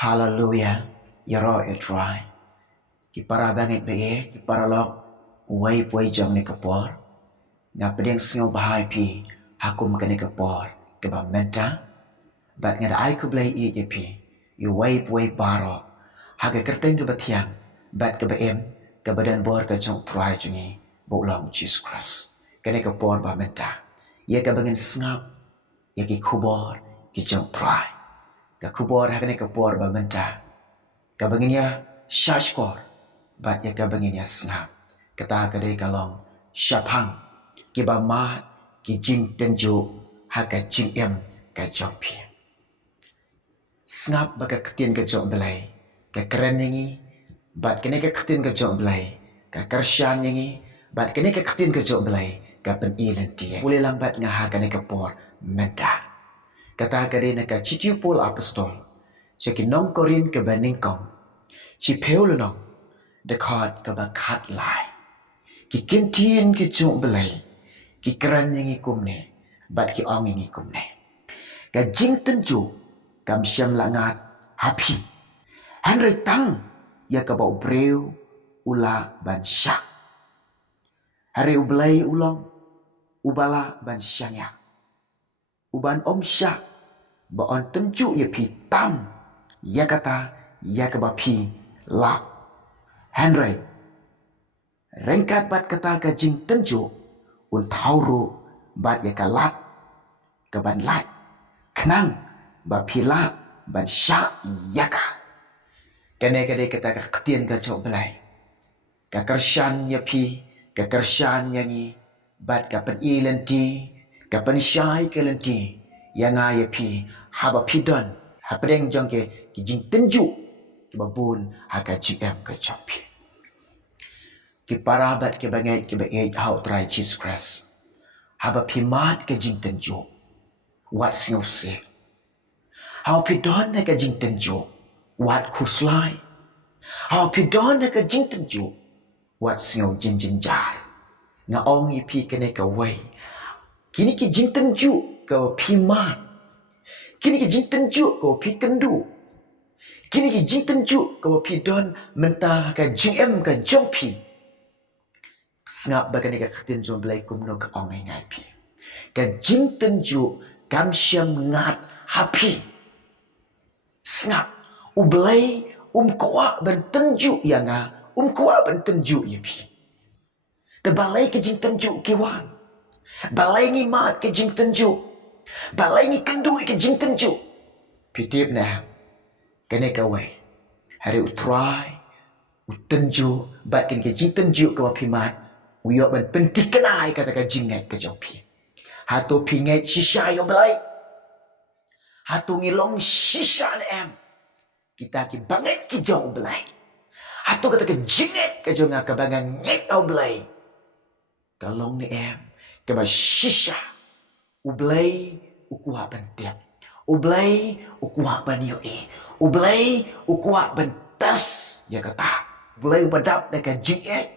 Hallelujah. Yaro etrai. Ki para bangit be ki para lok wai poi jong ni kapor. Na pedeng singo bahai pi hakum ka ni kapor. Ke ba menta. Bat ngada ai ku blai i je pi. Yu wai poi baro. Haga kerteng ke batiang. Bat ke ba em. Ke badan bor ke jong trai jungi. Bo long Jesus Christ. Ka ni kapor ba menta. Ye ka bangin sngap. Ye ki kubor ki jong trai. Ka kubor haga ni kapor ba menta. Ka bangin ya shashkor. Bat ya ka bangin ya sngap. Kata kadai kalong syapang. Ki ba mat ki jing tenju haga jing em ka jong pi. Sngap ba ka ketin ka jong belai. Ka keren yangi. Bat kene ka ketin ka jong belai. Ka kersyan yangi. Bat kene ka ketin ka jong belai. Ka pen ilan tiye. Boleh lambat ngah haga ni kapor menta. Kata kadai na ka citiu pol apostol. Seki nong korin ke baningkong. Ci peu nong. Dekat ke ba kat lai. Ki kintin ki jong belai. Ki keren yangi kumne. Bat ki ong yangi kumne. Ka jing tenju. Kam syam langat hapi. Henry tang. Ya ka ba ubreu. Ula ban syak. Hari ublai ulong. Ubala ban syangya. Uban om syak. Ba on tenju ya pi tam. Ya kata. Ya ka ba pi lak. Henry. Rengkat bat kata ka jing tenju. Un tauru. Bat ya ka lat. Ka ban lat. Kenang. Ba pi lak. Ban syak ya ka. Kene kade kata ka ketien ka cok belai. Ka kersyan ya pi. Ka kersyan yangi. Bat ka pen i lenti. Ka pen syai ke lenti. Yang ya pi. Haba pi don. Hapedeng jong ke. Ki jing tenju. Ki babun. Haka GM ke cok pi. Ki parabat ke bangai ke bangai. Hau try Jesus Christ. Haba pi mat ke jing tenju. Wat singaw se. Hau pi don na ke jing tenju. Wat kuslai. Hau pi don na ke jing tenju. Wat singaw jin jar. Nga ong i pi kene ka way. Kini ki jing tenju ka pi mat. Kini ki jing tenju ka pi kendu. Kini ki jing tenju ka pi don mentah ka jing em ka jong pi. Sngap bagani ka ketin jong belai kumno ka ong ngai pi. Ka jing tenju kam syam ngat hapi. Sngap ublai kuat ban tenju yang kuat ban tenju ya pi. Te balai ke jing tenju kiwan. Balai ni mat ke jing tenju. Balai ni kendu ke jing tenju. Pitip na. Kene ka way. Hari utrai. Utenju. Bat ken ke jing tenju ke wapi mat. Uyok ban pentik kenai kata ka jing ngai ke jong pi. Hatu pi ngai shisha yo balai. Hatu ngilong shisha na em. Kita ki bangai ki jong belai. Hatu kata ke jing ngai ke jong ka bangan ngai au belai. Kalong ni em. Kaba shisha. Ublay, ukuha ban tiap. Ublay, ukuha ban yoi. Ublay, ukuha ban tas. Ya kata. Ublay badap deka jing ek.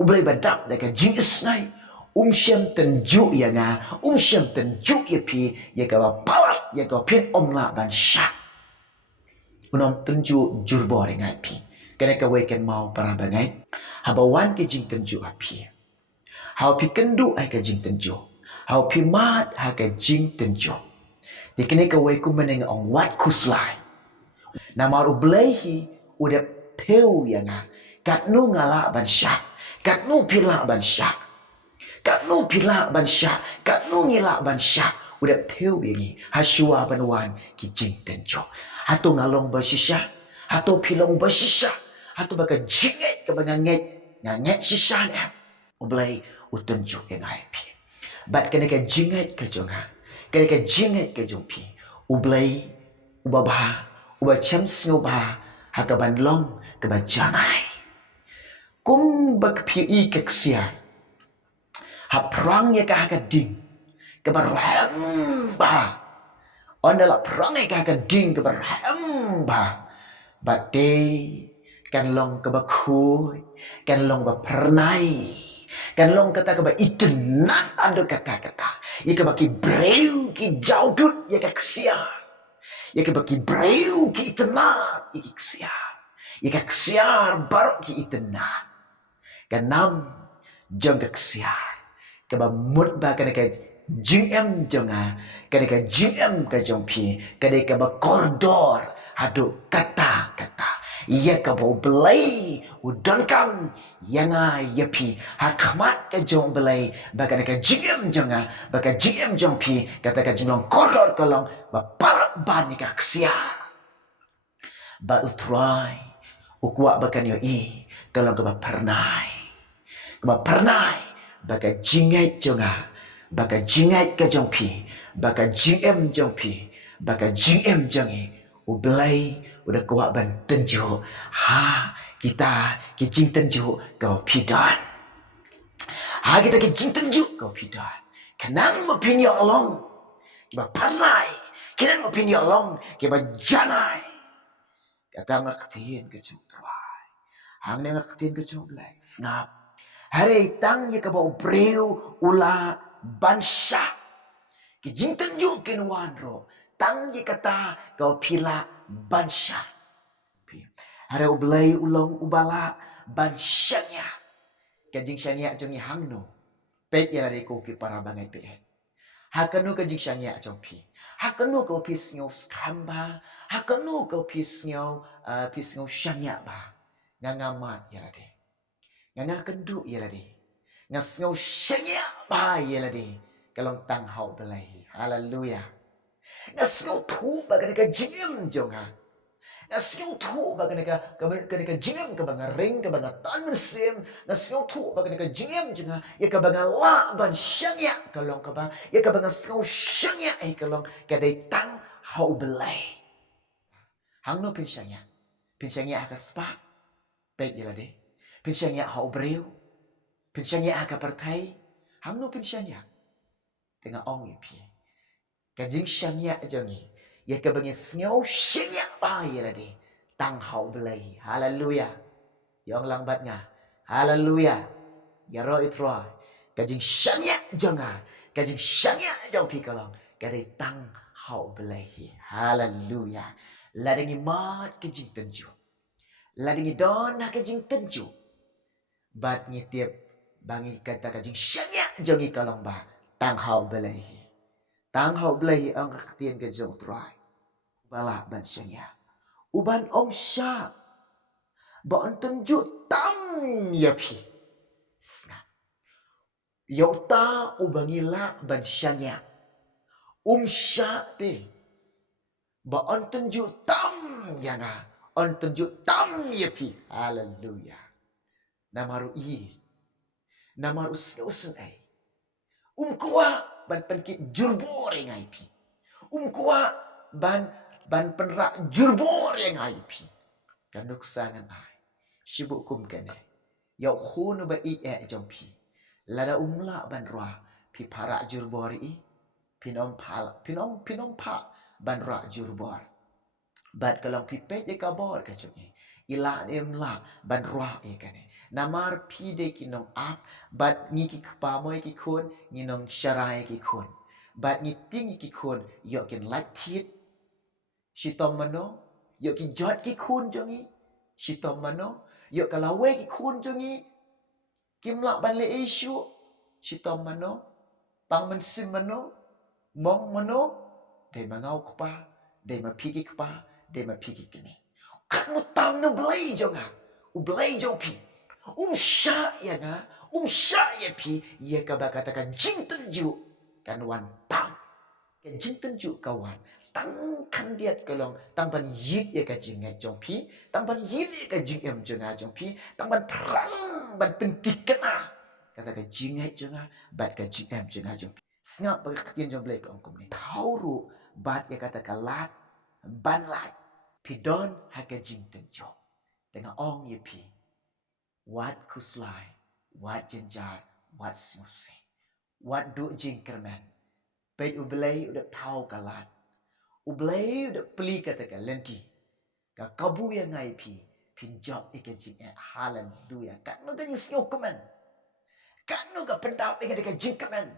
Ublay badap deka jing isnay. Syam tenju ya nga. Syam tenju ya pi. Ya kaba palat. Ya kaba pin omla ban syak. Unom tenju jurbor ngai pi. Kena kawai ken mau para bangai. Habawan ke jing tenju api. Hau pi kendu ai ka jing tenju. Hau pi mat ha ka jing tenju. Di kene ka wai ku meneng ong wat kuslai. Na maru bleihi udah teu yang kat nu ngala ban syak. Kat nu pila ban syak. Kat nu pila ban syak. Kat nu ngila ban syak. Udah teu yangi. Hasyua ban wan ki jing tenju. Hatu ngalong basisya. Hatu pilong basisya. Hatu baka jinget ke banganget. Nganget sisya ni. Ublay utenjuk yang pi. Bat kena ka jinget ke jonga. Kena ka jinget ke jompi. Ublay ubabha. Ubacam singubha. Haka banlong ke bajanai. Kum bakpi i keksia. Haprang ya ka haka ding. Ke barhamba. Ondala prang ya ka haka ding ke barhamba. Bat day. Kan long ke bakui. Kan long bapernai. Kan long kata kaba itenat ada kata-kata. Ya kaba ki breu ki jaudut ya ka ksia. Ya ke baki breu ki itenat iki ksiar. Ya ke ksiar baru ki itenat. Kanam jong ke ksiar. Ke ba mut ba kana ke jing em jonga. Kana ke jing em ka jong pi. Kana ke ba koridor hadu kata-kata. Ya ke ba belai udon kam yanga yapi hakmat ke jong belai ba kana ke jing em jonga. Ba ka jing em jong pi kata ke jing long koridor kolong ba parat ba ni ka ksiar. Ba utrai ukwa ba kan yo I kolong ke ba pernai. Kema pernai baka jingai jonga baka jingai ka jongpi baka jingem jongpi baka jingem jongi ublai udah kuat ban tenju ha kita ki jing tenju kau pidan ha kita ki jing tenju kau pidan kenang mo pinyo along kema pernai kenang mo pinyo along kema janai kata ngaktin ke jong tuai hang ngaktin ke jong blai snap hari tang ye kabau breu ula bansha. Ki jing tenju kin wanro. Tang ye kata kau pila bansha. Hari ublay ulong ubala bansyanya. Ka jing syanya jong hangno. Pet ya lari ko ki para bangai pet. Hakanu ka jing syanya jong pi. Hakanu ka pis ngau skamba. Hakanu ka pis ngau syanya ba. Ngangamat ya lari. Nga kendu ia ladi. Nga sngau syanya ba ia ladi. Kalong tang hau belai. Haleluya. Nga sngau tu ba ka jingem jonga. Nga sngau tu ba ka jingem ka banga ring ka banga tan mesim. Nga sngau tu ba ka jingem jonga. Ya ka banga la ban syanya kalong ka ba. Ya ka banga sngau syanya kalong ka dai tang hau belai. Hang no pin syanya. Pin syanya ka spak. Baik ia ladi. Pensyanya hau breu. Pensyanya aga partai. Hamno pensyanya. Tengah ong ipi. Kajing syanya jangi. Ya kebangi sngau syanya bai ladi. Tang hau belai. Haleluya. Yang lambat nga. Haleluya. Ya ro itroa. Kajing syanya janga. Kajing syanya jauh pi kalong. Kadai tang hau belai. Haleluya. Ladangi mat kajing tenju. Ladangi don kajing tenju. Bat ngitip bangi kata kajing syanya jongi kalong ba tang hau belai ang kaktian ke jong trai bala ban syanya uban om sya ba on tenju tam yapi sna yauta ubangi la ban syanya sya te ba on tenju tam yanga on tenju tam yapi haleluya namaru namaru usn ai kuwa ban penkit jurbore ngai pi kuwa ban penrak jurbore ngai pi kanuk sangan ai sibuk kum kene yau khun ba I jom pi lada umla ban roa pi para jurbore I pinom pa ban ra jurbor bat kalong pi pe je kabor ka chungi ila em la ban roa kene namar pi de kinong ap bat ngi ki kpa moi ki khun ngi nong sharai ki khun bat ngi ting ki khun yo kin light thit shitom mano yo ki jot ki khun jongi shitom mano yo kalawe ki khun jongi kim lak ban le isu shitom mano pang men sim mano mong mano de mangau kpa de ma pi ki kpa de ma pi ki kini kan tam no blai jonga u blai jong pi sya ya nga sya ya pi ya ka ba katakan jing tenju kan wan tam kan jing tenju kawan tang kan diat kalong tang ban yit ya ka jing ngai jong pi tang ban yit ya ka jing em jong jong pi tang ban perang ban pentik kena katakan jing ngai jong bat ka jing em jong pi snap ba kien jong blai ka ongkom ni tauru bat ya katakan lat ban lat pidon ha ka jing tenju tengah ong ya pi wat kuslai, wat jenjar, wat snusi, wat du jingkerman. Pej ublay udah tau kalat. Ublay udah peli katakan lenti. Ka kabu yang ngai pi pinjok ikan jing haleluya. Kan nu kan snukeman. Kan nu ka pendap ikan jingkerman.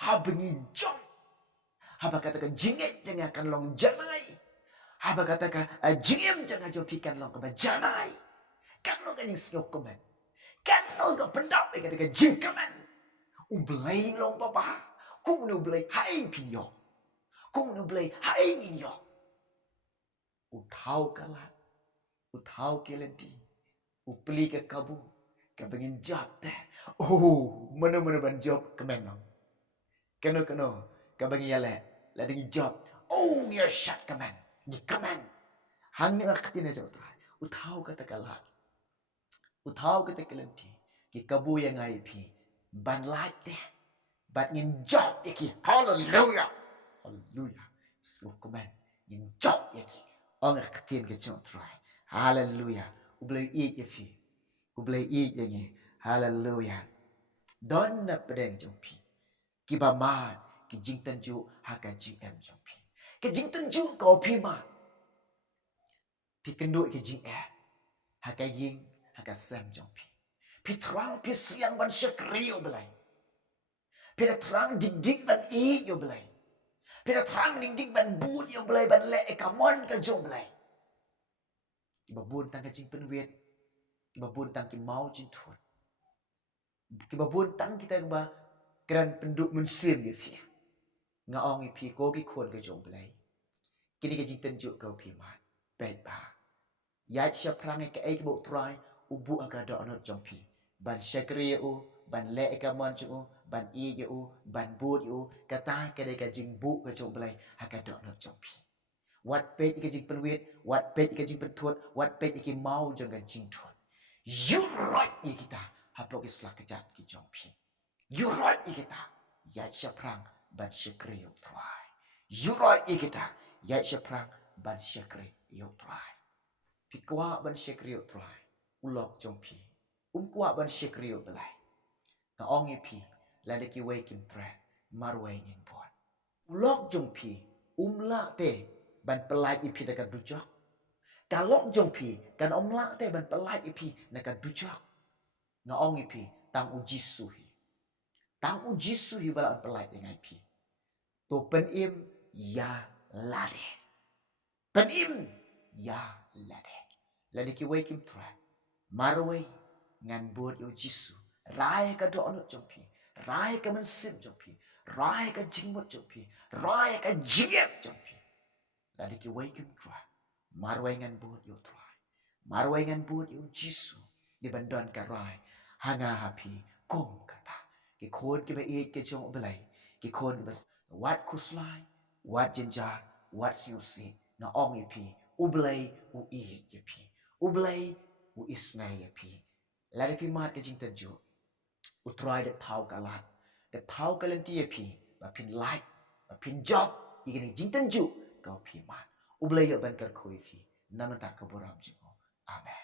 Ha bengi jong. Ha katakan jinget jangan kan long janai. Haba katakan, jiem jangan jauh pikan long kemen janai. Kan lo kan yang siok kemen. Kan lo kan pendap katakan jim kemen. Ublay long papa. Kung no blay hai pinyo. Kung no blay hai ninyo. Utau kalat. Utau kelenti. Upli ke kabu. Kabengin job teh. Oh, mana-mana ban job kemen long. Kano kabengin yale. Lading job. Oh, ya shot kemen. Ni kemen. Hang ni akatin aja utrai. Utau kata kalat. Utau kata kelenti. Ki kabu yang ai pi. Ban light teh. Ban ngin job iki. Hallelujah. Hallelujah. So kemen. Ngin job iki. Ong akatin ke jong utrai. Hallelujah. Ublay eat ya fi. Ublay eat ya ni. Hallelujah. Don na pedeng jong pi. Ki ba man. Ki jing tenju haka jing em jong pi. Ki jing tenju kau pi man. Pi kenduk ki jing em. Haka ying haka sem jong pi. Pi terang pi siang ban syakri yo belai. Pi da terang dik ban eat yo belai. Pi da terang dik ban boot yo belai ban le ekamon ka jong belai. Ki ba bun tang ka jing penwet. Ki ba bun tang ki mau jing tuan. Ki ba bun tang kita ba keran penduk munsim ye fi. Nga ong pi ko ki khon ka jong belai. Kini ka jing tenjuk kau pi mat. Baik ba. Ya sya prang ke ai bo try ubu aga do anot jong pi. Ban syakri u ban le ka mon chu ban i ye u ban bud u kata ke dai ka jing bu ka jong belai ha ka do anot jong pi. Wat pe ka jing penwet, wat pe ka jing pentuat, wat pe ki mau jong ka jing tuan. You right ye kita. Hapo ki slak kejat ki jong pi. You right ye kita. Ya sya prang ban syakri u try. You right ye kita. Ya sya prang ban syakri u try. Pi kwa ban syakri u try. Ulok jong pi. Kwa ban syakri u belai. Nga ong ye pi. Lada ki wei kim tre. Marwai ngin bon. Ulok jong pi. La te. Ban pelai ipi dekat dujok. Kalok jong pi. Kan la te ban pelai ipi dekat dujok. Nga ong ye pi. Tang uji suhi. Tang uji suhi bala pelai ngai pi. To pen im ya lade. Pen im ya lade. Lada ki wei kim tre. Marwai ngan buat yo jisu. Rai ka do onot jong pi. Rai ka mensim jong pi. Rai ka jingmut jong pi. Rai ka jingep jong pi. Ladi ki wei kim try. Marwai ngan buat yo try. Marwai ngan buat yo jisu. Di bandon ka rai. Hanga hapi. Kom kata. Ki khon ki ba eat ke jong belai. Ki khon ki ba wat kuslai. Wat jenjar. Wat siusi. Na ong ye pi. Ublay u eat ye pi. Ublay u isnai ye pi. Ladi pi mat ke jing tenju. Utrai de tau kalat. De tau kalenti ye pi. Ba pin light. Ba pin job. Igini jing tenju. Kau pi mat. Ublay yo ban kar koi pi. Naman tak kaburam jingo. Amen.